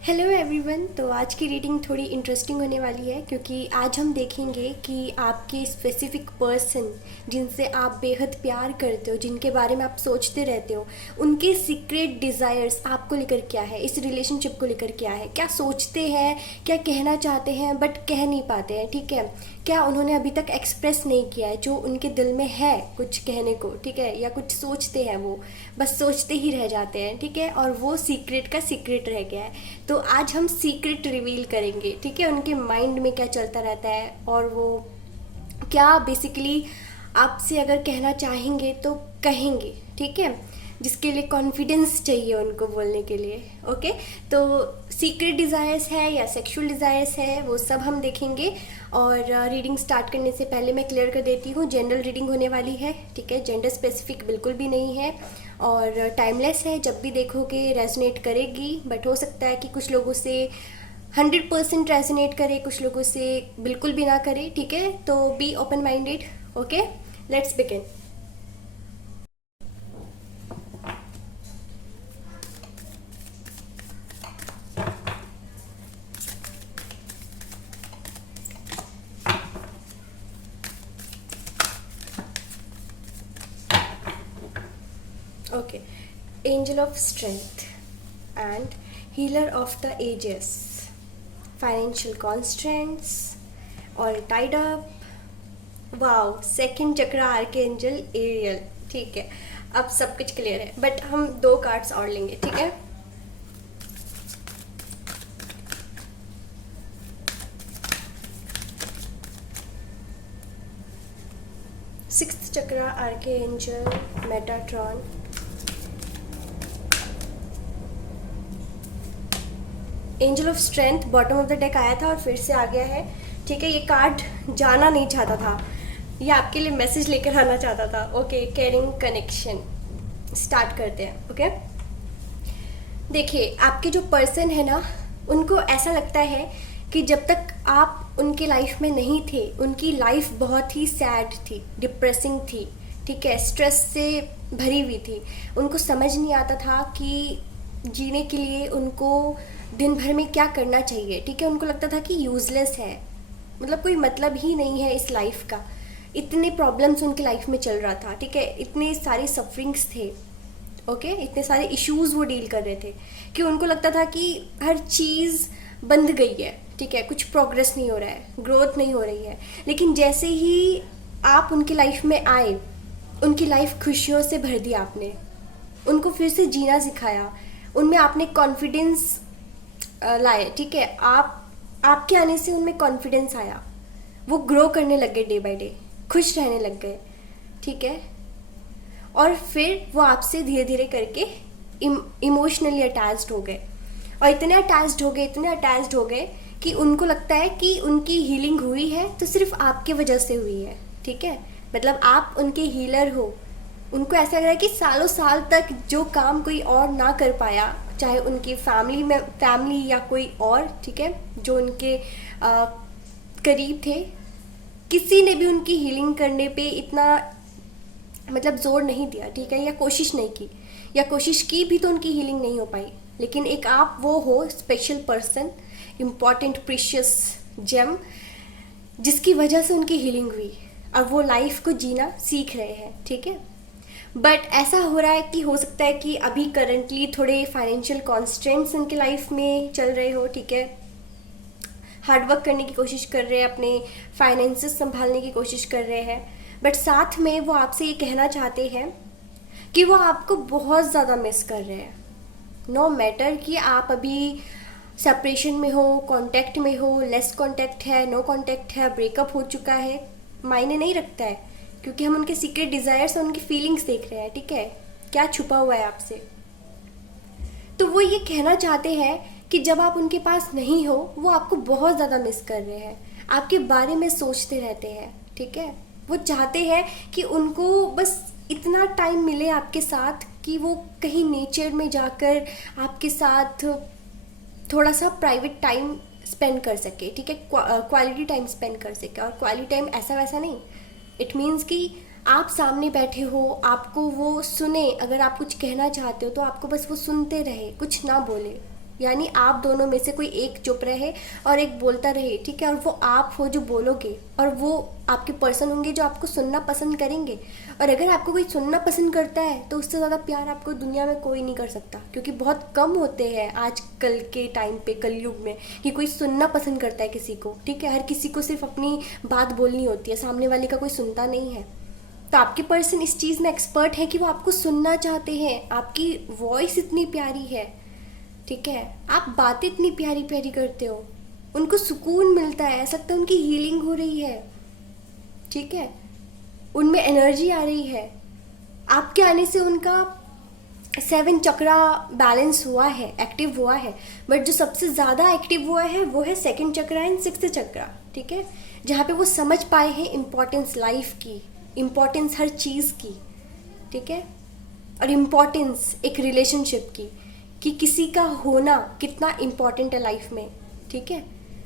Hello everyone. तो आज की रीडिंग थोड़ी इंटरेस्टिंग होने वाली है क्योंकि आज हम देखेंगे कि आपके स्पेसिफिक पर्सन जिनसे आप बेहद प्यार करते हो, जिनके बारे में आप सोचते रहते हो, उनके सीक्रेट डिज़ायर्स आपको लेकर क्या है, इस रिलेशनशिप को लेकर क्या है, क्या सोचते हैं, क्या कहना चाहते हैं बट कह नहीं पाते हैं। ठीक है, क्या उन्होंने अभी तक एक्सप्रेस नहीं किया है जो उनके दिल में है कुछ कहने को। ठीक है, या कुछ सोचते हैं, वो बस सोचते ही रह जाते हैं। ठीक है, और वो सीक्रेट का सीक्रेट रह गया है। तो आज हम सीक्रेट रिवील करेंगे। ठीक है, उनके माइंड में क्या चलता रहता है और वो क्या बेसिकली आपसे अगर कहना चाहेंगे तो कहेंगे। ठीक है, जिसके लिए कॉन्फिडेंस चाहिए उनको बोलने के लिए। ओके, तो सीक्रेट डिज़ायर्स है या सेक्सुअल डिज़ायर्स है वो सब हम देखेंगे। और रीडिंग स्टार्ट करने से पहले मैं क्लियर कर देती हूँ, जनरल रीडिंग होने वाली है। ठीक है, जेंडर स्पेसिफिक बिल्कुल भी नहीं है और टाइमलेस है, जब भी देखोगे रेजोनेट करेगी। बट हो सकता है कि कुछ लोगों से 100% रेजोनेट करे, कुछ लोगों से बिल्कुल भी ना करे। ठीक है, तो be open minded. Okay, let's begin. Okay, Angel of Strength and Healer of the Ages. Financial constraints, all tied up. Wow, second chakra archangel Ariel. ठीक है, अब सब कुछ क्लियर है बट हम दो कार्ड्स और लेंगे। ठीक है, sixth chakra archangel Metatron, angel of strength bottom of the deck आया था और फिर से आ गया है। ठीक है, ये कार्ड जाना नहीं चाहता था, ये आपके लिए मैसेज लेकर आना चाहता था। Okay, caring connection. स्टार्ट करते हैं। ओके, देखिए आपके जो पर्सन है ना, उनको ऐसा लगता है कि जब तक आप उनके लाइफ में नहीं थे उनकी लाइफ बहुत ही सैड थी, डिप्रेसिंग थी। ठीक है, स्ट्रेस से भरी हुई थी। उनको समझ नहीं आता था कि जीने के लिए उनको दिन भर में क्या करना चाहिए। ठीक है, उनको लगता था कि यूज़लेस है, मतलब कोई मतलब ही नहीं है इस लाइफ का। इतने प्रॉब्लम्स उनकी लाइफ में चल रहा था। ठीक है, इतने सारे सफरिंग्स थे। ओके, इतने सारे इश्यूज वो डील कर रहे थे कि उनको लगता था कि हर चीज़ बंद गई है। ठीक है, कुछ प्रोग्रेस नहीं हो रहा है, ग्रोथ नहीं हो रही है। लेकिन जैसे ही आप उनकी लाइफ में आए, उनकी लाइफ खुशियों से भर दी आपने, उनको फिर से जीना सिखाया, उनमें आपने कॉन्फिडेंस लाए। ठीक है, आपके आने से उनमें कॉन्फिडेंस आया, वो ग्रो करने लग गए, डे बाय डे खुश रहने लग गए। ठीक है, और फिर वो आपसे धीरे धीरे करके इमोशनली अटैच्ड हो गए, और इतने अटैच्ड हो गए, इतने अटैच्ड हो गए कि उनको लगता है कि उनकी हीलिंग हुई है तो सिर्फ आपके वजह से हुई है। ठीक है, मतलब आप उनके हीलर हो। उनको ऐसा लग रहा है कि सालों साल तक जो काम कोई और ना कर पाया, चाहे उनकी फैमिली या कोई और, ठीक है, जो उनके करीब थे, किसी ने भी उनकी हीलिंग करने पे इतना मतलब जोर नहीं दिया। ठीक है, या कोशिश नहीं की, या कोशिश की भी तो उनकी हीलिंग नहीं हो पाई। लेकिन एक आप वो हो, special person, important precious gem, जिसकी वजह से उनकी हीलिंग हुई और वो लाइफ को जीना सीख रहे हैं। ठीक है, बट ऐसा हो रहा है कि हो सकता है कि अभी करंटली थोड़े फाइनेंशियल कॉन्स्टेंट्स उनके लाइफ में चल रहे हो। ठीक है, हार्डवर्क करने की कोशिश कर रहे हैं, अपने फाइनेंसेस संभालने की कोशिश कर रहे हैं, बट साथ में वो आपसे ये कहना चाहते हैं कि वो आपको बहुत ज़्यादा मिस कर रहे हैं। नो मैटर कि आप अभी सेपरेशन में हो, कांटेक्ट में हो, लेस कांटेक्ट है, नो कांटेक्ट है, ब्रेकअप हो चुका है, मायने नहीं रखता है, क्योंकि हम उनके सीक्रेट डिज़ायर्स और उनकी फीलिंग्स देख रहे हैं। ठीक है, क्या छुपा हुआ है आपसे। तो वो ये कहना चाहते हैं कि जब आप उनके पास नहीं हो वो आपको बहुत ज़्यादा मिस कर रहे हैं, आपके बारे में सोचते रहते हैं। ठीक है, वो चाहते हैं कि उनको बस इतना टाइम मिले आपके साथ कि वो कहीं नेचर में जाकर आपके साथ थोड़ा सा प्राइवेट टाइम स्पेंड कर सके। ठीक है, क्वालिटी टाइम स्पेंड कर सके। और क्वालिटी टाइम ऐसा वैसा नहीं, इट मीन्स कि आप सामने बैठे हो, आपको वो सुने, अगर आप कुछ कहना चाहते हो तो आपको बस वो सुनते रहे, कुछ ना बोले। यानी आप दोनों में से कोई एक चुप रहे और एक बोलता रहे, ठीक है, और वो आप हो जो बोलोगे, और वो आपके पर्सन होंगे जो आपको सुनना पसंद करेंगे। और अगर आपको कोई सुनना पसंद करता है तो उससे ज़्यादा प्यार आपको दुनिया में कोई नहीं कर सकता, क्योंकि बहुत कम होते हैं आजकल के टाइम पे, कलयुग में, कि कोई सुनना पसंद करता है किसी को, ठीक है। हर किसी को सिर्फ अपनी बात बोलनी होती है, सामने वाले का कोई सुनता नहीं है। तो आपके पर्सन इस चीज़ में एक्सपर्ट है कि वो आपको सुनना चाहते हैं, आपकी वॉइस इतनी प्यारी है, ठीक है, आप बातें इतनी प्यारी प्यारी करते हो, उनको सुकून मिलता है, ऐसा लगता है उनकी हीलिंग हो रही है, ठीक है, उनमें एनर्जी आ रही है। आपके आने से उनका 7 चक्रा बैलेंस हुआ है, एक्टिव हुआ है, बट जो सबसे ज़्यादा एक्टिव हुआ है वो है 2nd चक्रा एंड 6th चक्रा, ठीक है, जहाँ पे वो समझ पाए हैं इम्पोर्टेंस लाइफ की, इम्पोर्टेंस हर चीज़ की, ठीक है, और इम्पोर्टेंस एक रिलेशनशिप की, कि किसी का होना कितना इम्पोर्टेंट है लाइफ में, ठीक है।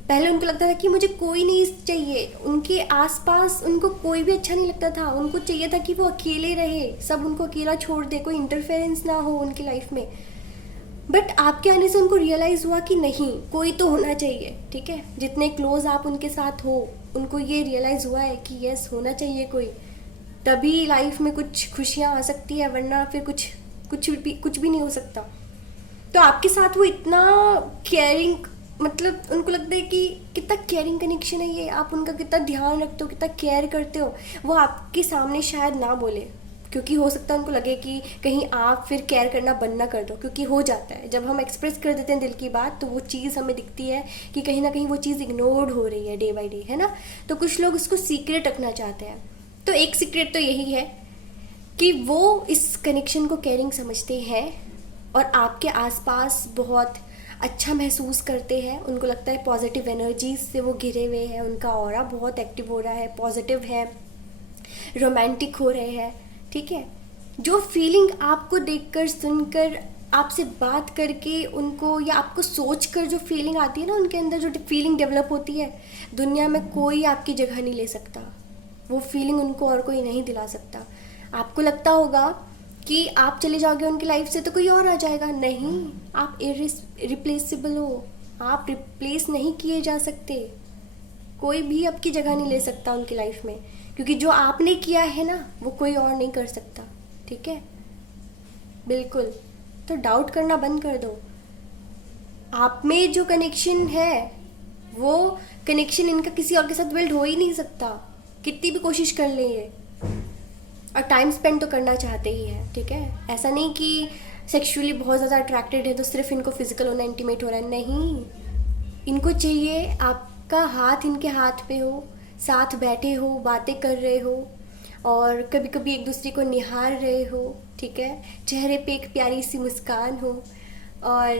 पहले उनको लगता था कि मुझे कोई नहीं चाहिए, उनके आसपास उनको कोई भी अच्छा नहीं लगता था, उनको चाहिए था कि वो अकेले रहे, सब उनको अकेला छोड़ दे, कोई इंटरफेरेंस ना हो उनकी लाइफ में। बट आपके आने से उनको रियलाइज़ हुआ कि नहीं, कोई तो होना चाहिए, ठीक है, जितने क्लोज आप उनके साथ हो, उनको ये रियलाइज़ हुआ है कि यस, होना चाहिए कोई, तभी लाइफ में कुछ खुशियाँ आ सकती है, वरना फिर कुछ भी नहीं हो सकता। तो आपके साथ वो इतना केयरिंग, मतलब उनको लगता है कि कितना केयरिंग कनेक्शन है ये, आप उनका कितना ध्यान रखते हो, कितना केयर करते हो। वो आपके सामने शायद ना बोले, क्योंकि हो सकता है उनको लगे कि कहीं आप फिर केयर करना बंद ना कर दो, क्योंकि हो जाता है जब हम एक्सप्रेस कर देते हैं दिल की बात, तो वो चीज़ हमें दिखती है कि कहीं ना कहीं वो चीज़ इग्नोर्ड हो रही है डे बाई डे, है ना। तो कुछ लोग उसको सीक्रेट रखना चाहते हैं। तो एक सीक्रेट तो यही है कि वो इस कनेक्शन को केयरिंग समझते हैं और आपके आसपास बहुत अच्छा महसूस करते हैं। उनको लगता है पॉजिटिव एनर्जीज से वो घिरे हुए हैं, उनका ऑरा बहुत एक्टिव हो रहा है, पॉजिटिव है, रोमांटिक हो रहे हैं, ठीक है। जो फीलिंग आपको देखकर, सुनकर, आपसे बात करके उनको, या आपको सोचकर जो फीलिंग आती है ना उनके अंदर, जो फीलिंग डेवलप होती है, दुनिया में कोई आपकी जगह नहीं ले सकता। वो फीलिंग उनको और कोई नहीं दिला सकता। आपको लगता होगा कि आप चले जाओगे उनकी लाइफ से तो कोई और आ जाएगा, नहीं, आप रिप्लेसेबल हो, आप रिप्लेस नहीं किए जा सकते, कोई भी आपकी जगह नहीं ले सकता उनकी लाइफ में, क्योंकि जो आपने किया है ना वो कोई और नहीं कर सकता, ठीक है। बिल्कुल, तो डाउट करना बंद कर दो। आप में जो कनेक्शन है वो कनेक्शन इनका किसी और के साथ बिल्ड हो ही नहीं सकता, कितनी भी कोशिश कर लें ये। और टाइम स्पेंड तो करना चाहते ही है, ठीक है, ऐसा नहीं कि सेक्सुअली बहुत ज़्यादा अट्रैक्टेड है तो सिर्फ इनको फिजिकल होना, इंटीमेट हो रहा है, नहीं, इनको चाहिए आपका हाथ इनके हाथ पे हो, साथ बैठे हो, बातें कर रहे हो, और कभी कभी एक दूसरे को निहार रहे हो, ठीक है, चेहरे पे एक प्यारी सी मुस्कान हो, और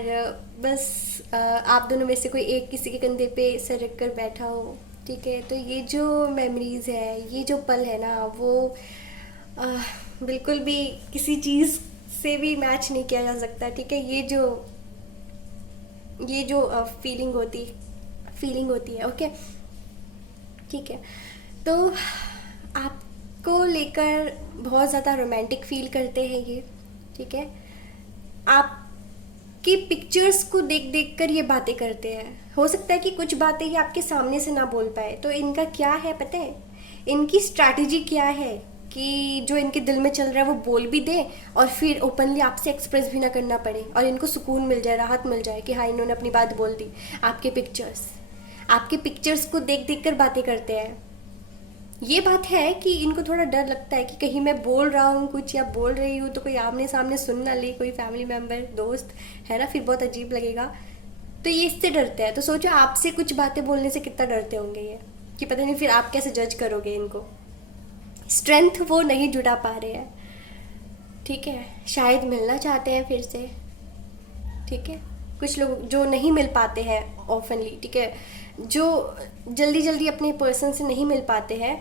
बस आप दोनों में से कोई एक किसी के कंधे पे सर रख कर बैठा हो, ठीक है। तो ये जो मेमोरीज़ है, ये जो पल है ना, वो बिल्कुल भी किसी चीज़ से भी मैच नहीं किया जा सकता, ठीक है। ये जो फीलिंग होती है, ओके, ठीक है। तो आपको लेकर बहुत ज़्यादा रोमांटिक फील करते हैं ये, ठीक है। आपकी पिक्चर्स को देख देख कर ये बातें करते हैं। हो सकता है कि कुछ बातें ये आपके सामने से ना बोल पाए, तो इनका क्या है पता है, इनकी स्ट्रैटेजी क्या है कि जो इनके दिल में चल रहा है वो बोल भी दे, और फिर ओपनली आपसे एक्सप्रेस भी ना करना पड़े, और इनको सुकून मिल जाए, राहत मिल जाए कि हाँ, इन्होंने अपनी बात बोल दी। आपके पिक्चर्स को देख देख कर बातें करते हैं। ये बात है कि इनको थोड़ा डर लगता है कि कहीं मैं बोल रहा हूँ कुछ या बोल रही हूँ तो कोई आमने सामने सुन ना ले, कोई फैमिली मेम्बर, दोस्त, है ना, फिर बहुत अजीब लगेगा, तो ये इससे डरते हैं। तो सोचो आपसे कुछ बातें बोलने से कितना डरते होंगे ये, कि पता नहीं फिर आप कैसे जज करोगे इनको। स्ट्रेंथ वो नहीं जुटा पा रहे हैं, ठीक है, शायद मिलना चाहते हैं फिर से, ठीक है। कुछ लोग जो नहीं मिल पाते हैं ऑफनली, ठीक है, जो जल्दी जल्दी अपने पर्सन से नहीं मिल पाते हैं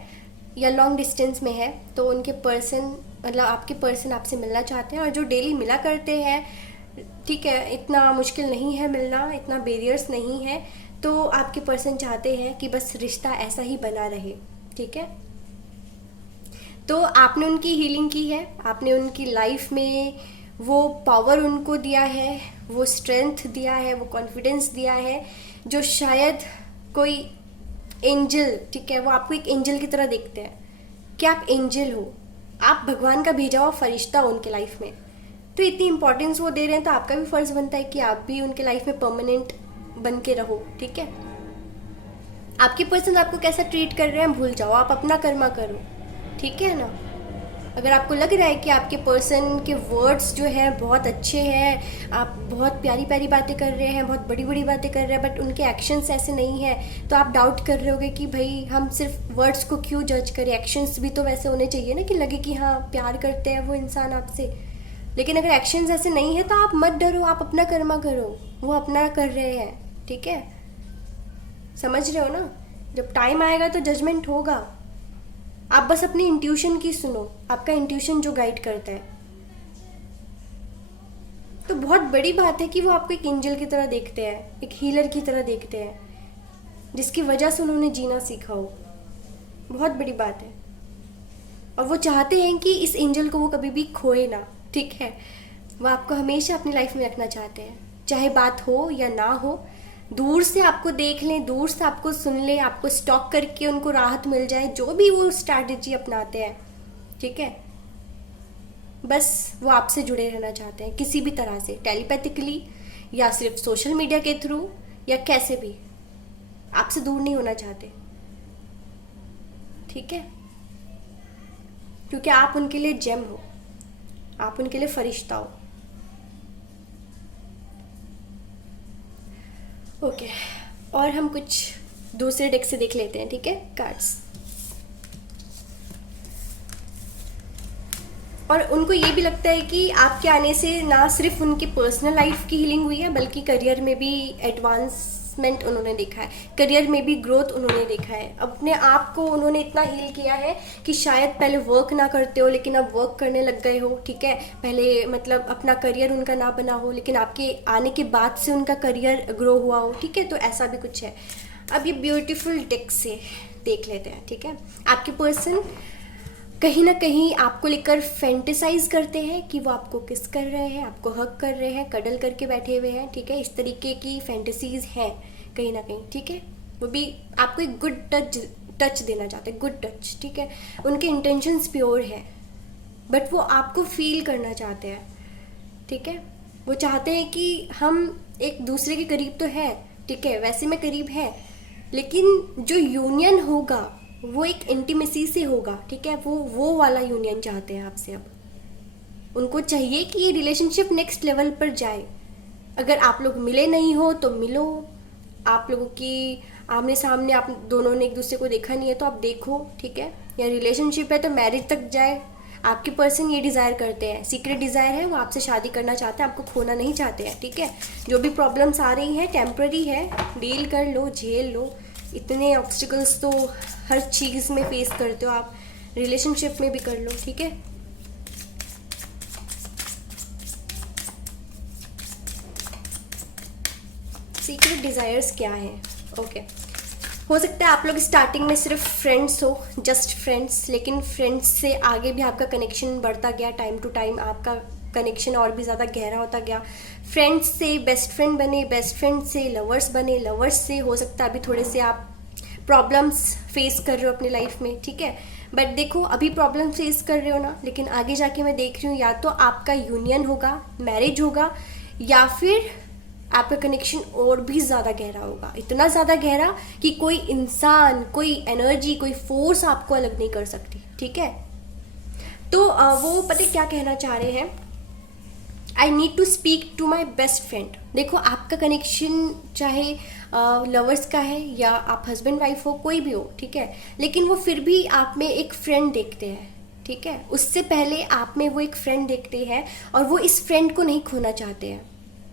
या लॉन्ग डिस्टेंस में है, तो उनके पर्सन, मतलब आपके पर्सन आपसे मिलना चाहते हैं, और जो डेली मिला करते हैं, ठीक है, इतना मुश्किल नहीं है मिलना, इतना बैरियर्स नहीं है, तो आपके पर्सन चाहते हैं कि बस रिश्ता ऐसा ही बना रहे, ठीक है। तो आपने उनकी हीलिंग की है, आपने उनकी लाइफ में वो पावर उनको दिया है, वो स्ट्रेंथ दिया है, वो कॉन्फिडेंस दिया है, जो शायद कोई एंजल, ठीक है, वो आपको एक एंजल की तरह देखते हैं कि आप एंजल हो, आप भगवान का भेजा हुआ फरिश्ता हो उनके लाइफ में। तो इतनी इंपॉर्टेंस वो दे रहे हैं, तो आपका भी फर्ज बनता है कि आप भी उनके लाइफ में परमानेंट बन के रहो, ठीक है। आपकी पर्सन आपको कैसा ट्रीट कर रहे हैं भूल जाओ, आप अपना कर्मा करो, ठीक है ना। अगर आपको लग रहा है कि आपके पर्सन के वर्ड्स जो हैं बहुत अच्छे हैं, आप बहुत प्यारी प्यारी बातें कर रहे हैं, बहुत बड़ी बड़ी बातें कर रहे हैं, बट उनके एक्शंस ऐसे नहीं हैं, तो आप डाउट कर रहे होगे कि भाई हम सिर्फ वर्ड्स को क्यों जज करें, एक्शंस भी तो वैसे होने चाहिए ना कि लगे कि हाँ प्यार करते हैं वो इंसान आपसे। लेकिन अगर एक्शंस ऐसे नहीं है तो आप मत डरो, आप अपना कर्मा करो, वो अपना कर रहे हैं, ठीक है। समझ रहे हो ना। जब टाइम आएगा तो जजमेंट होगा, आप बस अपनी इंट्यूशन की सुनो, आपका इंट्यूशन जो गाइड करता है। तो बहुत बड़ी बात है कि वो आपको एक एंजल की तरह देखते हैं, एक हीलर की तरह देखते हैं, जिसकी वजह से उन्होंने जीना सीखा हो। बहुत बड़ी बात है। और वो चाहते हैं कि इस एंजल को वो कभी भी खोए ना, ठीक है। वो आपको हमेशा अपनी लाइफ में रखना चाहते हैं, चाहे बात हो या ना हो। दूर से आपको देख लें, दूर से आपको सुन लें, आपको स्टॉक करके उनको राहत मिल जाए, जो भी वो स्ट्रैटेजी अपनाते हैं, ठीक है। बस वो आपसे जुड़े रहना चाहते हैं किसी भी तरह से, टेलीपैथिकली या सिर्फ सोशल मीडिया के थ्रू या कैसे भी, आपसे दूर नहीं होना चाहते, ठीक है। क्योंकि आप उनके लिए जेम हो, आप उनके लिए फरिश्ता हो। ओके, और हम कुछ दूसरे डेक से देख लेते हैं, ठीक है, कार्ड्स। और उनको ये भी लगता है कि आपके आने से ना सिर्फ उनकी पर्सनल लाइफ की हीलिंग हुई है, बल्कि करियर में भी एडवांसमेंट उन्होंने देखा है, करियर में भी ग्रोथ उन्होंने देखा है। अपने आप को उन्होंने इतना हील किया है कि शायद पहले वर्क ना करते हो लेकिन अब वर्क करने लग गए हो, ठीक है। पहले मतलब अपना करियर उनका ना बना हो, लेकिन आपके आने के बाद से उनका करियर ग्रो हुआ हो, ठीक है। तो ऐसा भी कुछ है। अब ये ब्यूटीफुल डेक से देख लेते हैं, ठीक है। आपके पर्सन कहीं ना कहीं आपको लेकर फैंटेसाइज करते हैं कि वो आपको किस कर रहे हैं, आपको हक कर रहे हैं, कडल करके बैठे हुए हैं, ठीक है। इस तरीके की फैंटेसीज हैं कहीं ना कहीं, ठीक है। वो भी आपको एक गुड टच देना चाहते हैं, गुड टच, ठीक है। उनके इंटेंशंस प्योर है, बट वो आपको फील करना चाहते हैं, ठीक है। वो चाहते हैं कि हम एक दूसरे के करीब तो है, ठीक है, वैसे में करीब है, लेकिन जो यूनियन होगा वो एक इंटीमेसी से होगा, ठीक है। वो वाला यूनियन चाहते हैं आपसे। अब उनको चाहिए कि ये रिलेशनशिप नेक्स्ट लेवल पर जाए। अगर आप लोग मिले नहीं हो तो मिलो, आप लोगों की आमने सामने आप दोनों ने एक दूसरे को देखा नहीं है तो आप देखो, ठीक है। या रिलेशनशिप है तो मैरिज तक जाए। आपके पर्सन ये डिज़ायर करते हैं, सीक्रेट डिज़ायर है, वो आपसे शादी करना चाहते हैं, आपको खोना नहीं चाहते हैं, ठीक है। जो भी प्रॉब्लम्स आ रही हैं टेम्पररी है, डील कर लो, झेल लो। इतने ऑब्स्टिकल्स तो हर चीज़ में फेस करते हो आप, रिलेशनशिप में भी कर लो, ठीक है। सीक्रेट डिज़ायर्स क्या हैं? ओके, हो सकता है आप लोग स्टार्टिंग में सिर्फ फ्रेंड्स हो, जस्ट फ्रेंड्स, लेकिन फ्रेंड्स से आगे भी आपका कनेक्शन बढ़ता गया, टाइम टू टाइम आपका कनेक्शन और भी ज़्यादा गहरा होता गया। फ्रेंड्स से बेस्ट फ्रेंड बने, बेस्ट फ्रेंड से लवर्स बने, लवर्स से हो सकता है अभी थोड़े से आप प्रॉब्लम्स फेस कर रहे हो अपनी लाइफ में, ठीक है। बट देखो अभी प्रॉब्लम फेस कर रहे हो ना, लेकिन आगे जाके मैं देख रही हूँ या तो आपका यूनियन होगा, मैरिज होगा, या फिर आपका कनेक्शन और भी ज़्यादा गहरा होगा। इतना ज़्यादा गहरा कि कोई इंसान, कोई एनर्जी, कोई फोर्स आपको अलग नहीं कर सकती, ठीक है। तो वो पता क्या कहना चाह रहे हैं, I need to speak to my best friend. देखो आपका कनेक्शन चाहे लवर्स का है या आप हस्बैंड वाइफ हो, कोई भी हो, ठीक है, लेकिन वो फिर भी आप में एक फ्रेंड देखते हैं, ठीक है। उससे पहले आप में वो एक फ्रेंड देखते हैं और वो इस फ्रेंड को नहीं खोना चाहते हैं,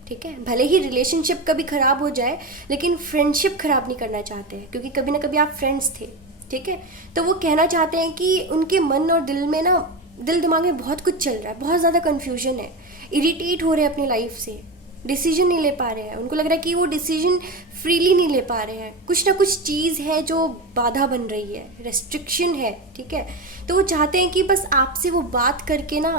ठीक है। भले ही रिलेशनशिप कभी ख़राब हो जाए लेकिन फ्रेंडशिप ख़राब नहीं करना चाहते हैं, क्योंकि कभी ना कभी आप फ्रेंड्स थे, ठीक है। तो वो कहना चाहते हैं कि उनके मन और दिल में ना, दिल दिमाग में बहुत कुछ चल रहा है, बहुत ज़्यादा कन्फ्यूजन है, इरिटेट हो रहे हैं अपनी लाइफ से, डिसीजन नहीं ले पा रहे हैं। उनको लग रहा है कि वो डिसीजन फ्रीली नहीं ले पा रहे हैं, कुछ ना कुछ चीज़ है जो बाधा बन रही है, रेस्ट्रिक्शन है, ठीक है। तो वो चाहते हैं कि बस आपसे वो बात करके ना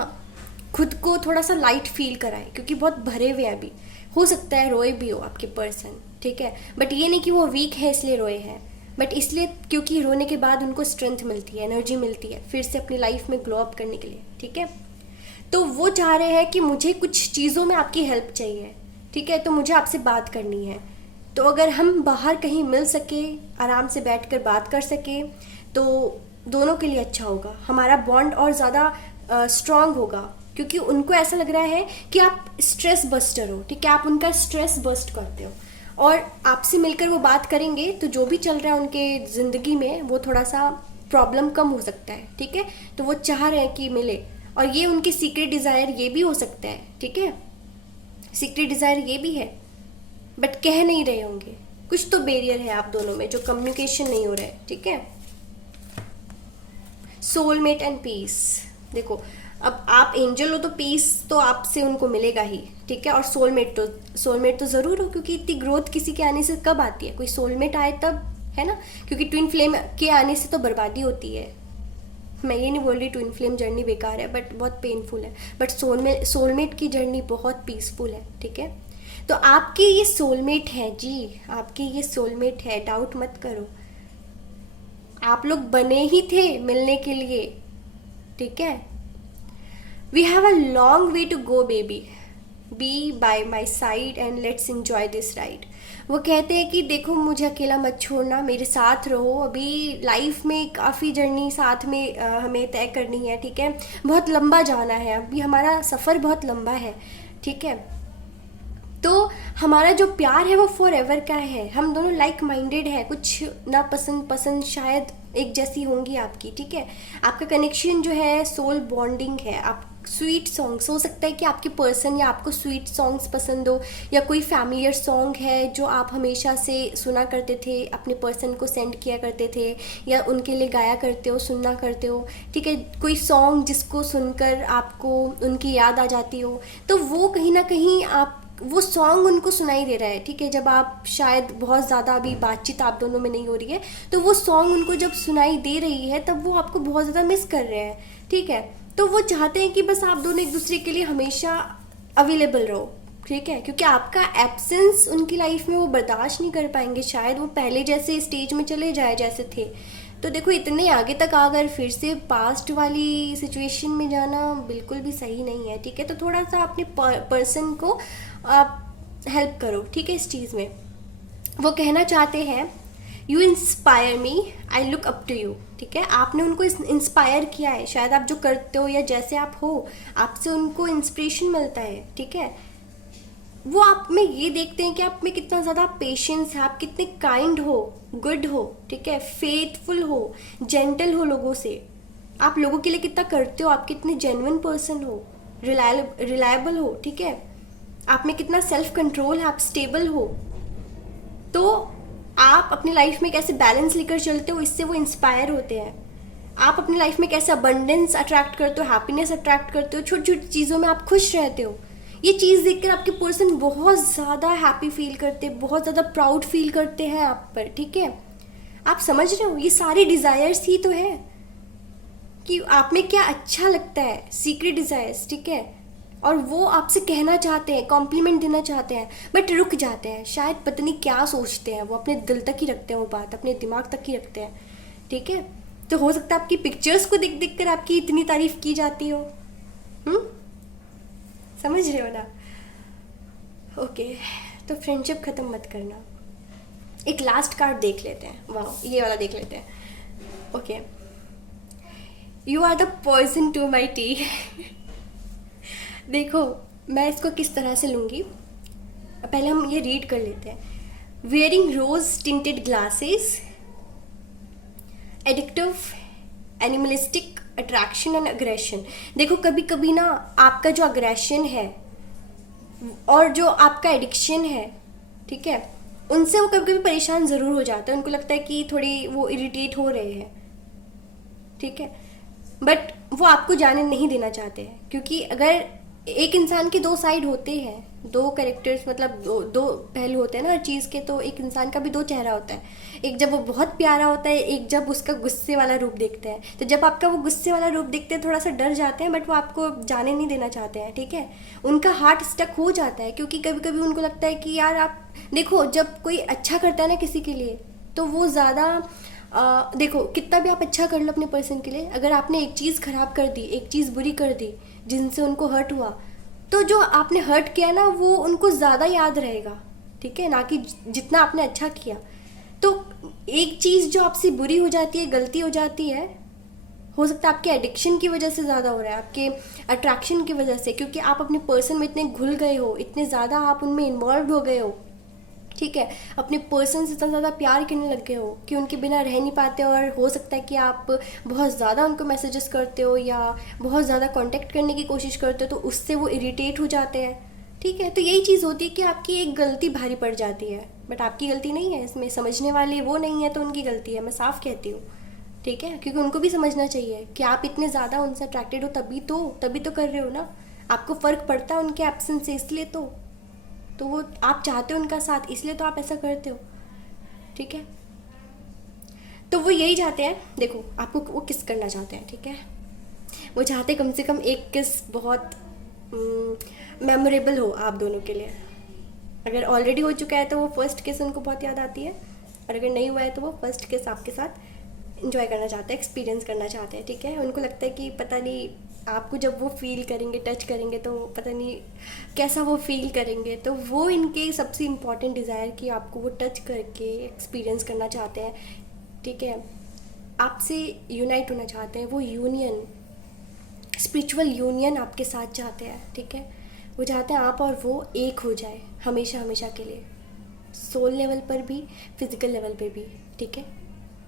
खुद को थोड़ा सा लाइट फील कराएं, क्योंकि बहुत भरे हुए हैं अभी। हो सकता है रोए भी हो आपके पर्सन, ठीक है, बट ये नहीं कि वो वीक है इसलिए रोए हैं, बट इसलिए क्योंकि रोने के बाद उनको स्ट्रेंथ मिलती है, एनर्जी मिलती है फिर से अपनी लाइफ में ग्लो अप करने के लिए, ठीक है। तो वो चाह रहे हैं कि मुझे कुछ चीज़ों में आपकी हेल्प चाहिए, ठीक है, तो मुझे आपसे बात करनी है। तो अगर हम बाहर कहीं मिल सके, आराम से बैठकर बात कर सके, तो दोनों के लिए अच्छा होगा, हमारा बॉन्ड और ज़्यादा स्ट्रांग होगा, क्योंकि उनको ऐसा लग रहा है कि आप स्ट्रेस बस्टर हो, ठीक है, आप उनका स्ट्रेस बस्ट करते हो, और आपसे मिलकर वो बात करेंगे तो जो भी चल रहा है उनके ज़िंदगी में वो थोड़ा सा प्रॉब्लम कम हो सकता है, ठीक है। तो वो चाह रहे हैं कि मिले, और ये उनकी सीक्रेट डिज़ायर ये भी हो सकता है, ठीक है, सीक्रेट डिज़ायर ये भी है, बट कह नहीं रहे होंगे, कुछ तो बैरियर है आप दोनों में जो कम्युनिकेशन नहीं हो रहा है, ठीक है। सोलमेट एंड पीस, देखो अब आप एंजल हो तो पीस तो आपसे उनको मिलेगा ही, ठीक है, और सोलमेट तो ज़रूर हो, क्योंकि इतनी ग्रोथ किसी के आने से कब आती है, कोई सोलमेट आए तब, है ना, क्योंकि ट्विन फ्लेम के आने से तो बर्बादी होती है। मैं ये नहीं बोल रही ट्विन फ्लेम जर्नी बेकार है, बट बहुत पेनफुल है, बट सोलमेट की जर्नी बहुत पीसफुल है, ठीक है। तो आपकी ये सोलमेट है जी, आपकी ये सोलमेट है, डाउट मत करो, आप लोग बने ही थे मिलने के लिए, ठीक है। We have a long way to go baby, be by my side and let's enjoy this ride. वो कहते हैं कि देखो मुझे अकेला मत छोड़ना, मेरे साथ रहो, अभी लाइफ में काफ़ी जर्नी साथ में हमें तय करनी है, ठीक है, बहुत लंबा जाना है, अभी हमारा सफ़र बहुत लंबा है, ठीक है। तो हमारा जो प्यार है वो फॉर एवर का है, हम दोनों लाइक माइंडेड है, कुछ ना पसंद शायद एक जैसी होंगी आपकी, ठीक है। आपका कनेक्शन जो है सोल बॉन्डिंग है। आप स्वीट सॉन्ग्स, हो सकता है कि आपके पर्सन या आपको स्वीट सॉन्ग्स पसंद हो, या कोई फैमिलियर सॉन्ग है जो आप हमेशा से सुना करते थे, अपने पर्सन को सेंड किया करते थे, या उनके लिए गाया करते हो, सुनना करते हो, ठीक है, कोई सॉन्ग जिसको सुनकर आपको उनकी याद आ जाती हो, तो वो कहीं ना कहीं आप वो सॉन्ग उनको सुनाई दे रहा है, ठीक है। जब आप शायद बहुत ज़्यादा अभी बातचीत आप दोनों में नहीं हो रही है, तो वो सॉन्ग उनको जब सुनाई दे रही है तब वो आपको बहुत ज़्यादा मिस कर रहे हैं, ठीक है। तो वो चाहते हैं कि बस आप दोनों एक दूसरे के लिए हमेशा अवेलेबल रहो, ठीक है, क्योंकि आपका एब्सेंस उनकी लाइफ में वो बर्दाश्त नहीं कर पाएंगे, शायद वो पहले जैसे स्टेज में चले जाए जैसे थे। तो देखो इतने आगे तक आकर फिर से पास्ट वाली सिचुएशन में जाना बिल्कुल भी सही नहीं है, ठीक है। तो थोड़ा सा अपने पर्सन को आप हेल्प करो, ठीक है, इस चीज़ में। वो कहना चाहते हैं you inspire me, I look up to you, ठीक है। आपने उनको इंस्पायर किया है, शायद आप जो करते हो या जैसे आप हो आपसे उनको इंस्पिरेशन मिलता है, ठीक है। वो आप में ये देखते हैं कि आप में कितना ज़्यादा पेशेंस है, आप कितने काइंड हो, गुड हो, ठीक है, फेथफुल हो, जेंटल हो लोगों से, आप लोगों के लिए कितना करते हो, आप कितने जेन्युइन पर्सन हो, रिलायबल हो, ठीक है, आप में कितना सेल्फ कंट्रोल है, आप स्टेबल हो। तो आप अपनी लाइफ में कैसे बैलेंस लेकर चलते हो, इससे वो इंस्पायर होते हैं। आप अपनी लाइफ में कैसे अबंडेंस अट्रैक्ट करते हो, हैप्पीनेस अट्रैक्ट करते हो, छोटी छोटी चीज़ों में आप खुश रहते हो। ये चीज़ देखकर आपके पर्सन बहुत ज़्यादा हैप्पी फील करते हैं, बहुत ज़्यादा प्राउड फील करते हैं आप पर, ठीक है। आप समझ रहे हो, ये सारे डिज़ायर्स ही तो है कि आप में क्या अच्छा लगता है, सीक्रेट डिज़ायर्स, ठीक है। और वो आपसे कहना चाहते हैं, कॉम्प्लीमेंट देना चाहते हैं, बट रुक जाते हैं, शायद पता नहीं क्या सोचते हैं, वो अपने दिल तक ही रखते हैं, वो बात अपने दिमाग तक ही रखते हैं, ठीक है। तो हो सकता है आपकी पिक्चर्स को देख देख कर आपकी इतनी तारीफ की जाती हो, समझ रहे हो ना। ओके, तो फ्रेंडशिप ख़त्म मत करना। एक लास्ट कार्ड देख लेते हैं, वाह ये वाला देख लेते हैं। Okay, you are the poison to my tea. देखो मैं इसको किस तरह से लूँगी, पहले हम ये रीड कर लेते हैं। Wearing rose tinted glasses, addictive, animalistic attraction and aggression. देखो कभी कभी ना आपका जो अग्रेशन है और जो आपका एडिक्शन है, ठीक है, उनसे वो कभी कभी परेशान ज़रूर हो जाते हैं, उनको लगता है कि थोड़ी वो इरिटेट हो रहे हैं, ठीक है, बट वो आपको जाने नहीं देना चाहते हैं, क्योंकि अगर एक इंसान के दो साइड होते हैं, दो कैरेक्टर्स, मतलब दो पहलू होते हैं ना हर चीज़ के। तो एक इंसान का भी दो चेहरा होता है, एक जब वो बहुत प्यारा होता है, एक जब उसका गुस्से वाला रूप देखते हैं। तो जब आपका वो गुस्से वाला रूप देखते हैं थोड़ा सा डर जाते हैं, बट वो आपको जाने नहीं देना चाहते हैं, ठीक है। उनका हार्ट स्टक हो जाता है, क्योंकि कभी कभी उनको लगता है कि यार आप देखो, जब कोई अच्छा करता है ना किसी के लिए, तो वो ज़्यादा देखो कितना भी आप अच्छा कर लो अपने पर्सन के लिए, अगर आपने एक चीज़ खराब कर दी, एक चीज़ बुरी कर दी जिनसे उनको हर्ट हुआ, तो जो आपने हर्ट किया ना वो उनको ज़्यादा याद रहेगा, ठीक है, ना कि जितना आपने अच्छा किया। तो एक चीज़ जो आपसे बुरी हो जाती है, गलती हो जाती है, हो सकता है आपके एडिक्शन की वजह से ज़्यादा हो रहा है, आपके अट्रैक्शन की वजह से, क्योंकि आप अपने पर्सन में इतने घुल गए हो, इतने ज़्यादा आप उनमें इन्वॉल्व हो गए हो, ठीक है, अपने पर्सन से इतना ज़्यादा प्यार करने लग गए हो कि उनके बिना रह नहीं पाते। और हो सकता है कि आप बहुत ज़्यादा उनको मैसेजेस करते हो या बहुत ज़्यादा कांटेक्ट करने की कोशिश करते हो, तो उससे वो इरिटेट हो जाते हैं, ठीक है। तो यही चीज़ होती है कि आपकी एक गलती भारी पड़ जाती है, बट आपकी गलती नहीं है इसमें, समझने वाले वो नहीं है तो उनकी गलती है, मैं साफ कहती हूँ, ठीक है। क्योंकि उनको भी समझना चाहिए कि आप इतने ज़्यादा उनसे अट्रैक्टेड हो, तभी तो कर रहे हो ना, आपको फ़र्क पड़ता है उनके एब्सेंस से, इसलिए तो वो आप चाहते हो उनका साथ, इसलिए तो आप ऐसा करते हो, ठीक है। तो वो यही चाहते हैं, देखो आपको वो किस करना चाहते हैं, ठीक है। वो चाहते हैं कम से कम एक किस बहुत मेमोरेबल हो आप दोनों के लिए। अगर ऑलरेडी हो चुका है तो वो फर्स्ट किस उनको बहुत याद आती है, और अगर नहीं हुआ है तो वो फर्स्ट किस आपके साथ इंजॉय करना चाहते हैं, एक्सपीरियंस करना चाहते हैं, ठीक है। उनको लगता है कि पता नहीं आपको जब वो फील करेंगे, टच करेंगे, तो पता नहीं कैसा वो फील करेंगे। तो वो इनके सबसे इम्पॉर्टेंट डिज़ायर कि आपको वो टच करके एक्सपीरियंस करना चाहते हैं, ठीक है। आपसे यूनाइट होना चाहते हैं, वो यूनियन, स्पिरिचुअल यूनियन आपके साथ चाहते हैं, ठीक है। वो चाहते हैं आप और वो एक हो जाए हमेशा हमेशा के लिए, सोल लेवल पर भी, फिज़िकल लेवल पे भी, ठीक है,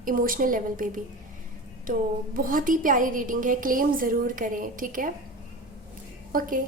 इमोशनल लेवल पे भी। तो बहुत ही प्यारी रीडिंग है, क्लेम ज़रूर करें, ठीक है। ओके।